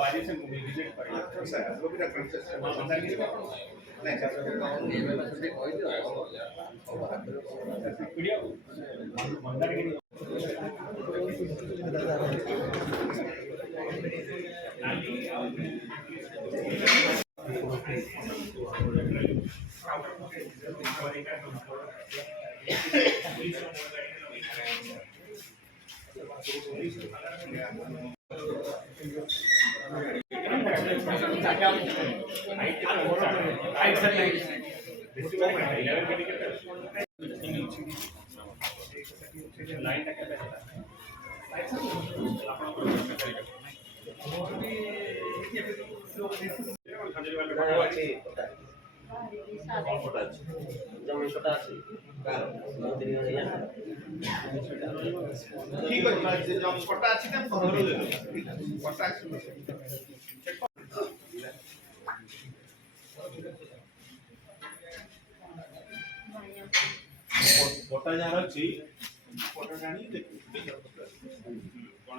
ଆଜି ସେ ଭିଜିଟ୍ କରିବେ ସାର୍ ଗୋବିନ୍ଦା କନସେସ୍ ମନ୍ଦାରଗିରି ନାଇଁ ସାର୍ ମନ୍ଦାରଗିରି ठीक আছে কটা আছে না ধরে দিল কটা আছে কটা যার আছে কটা জানি দেখি কোন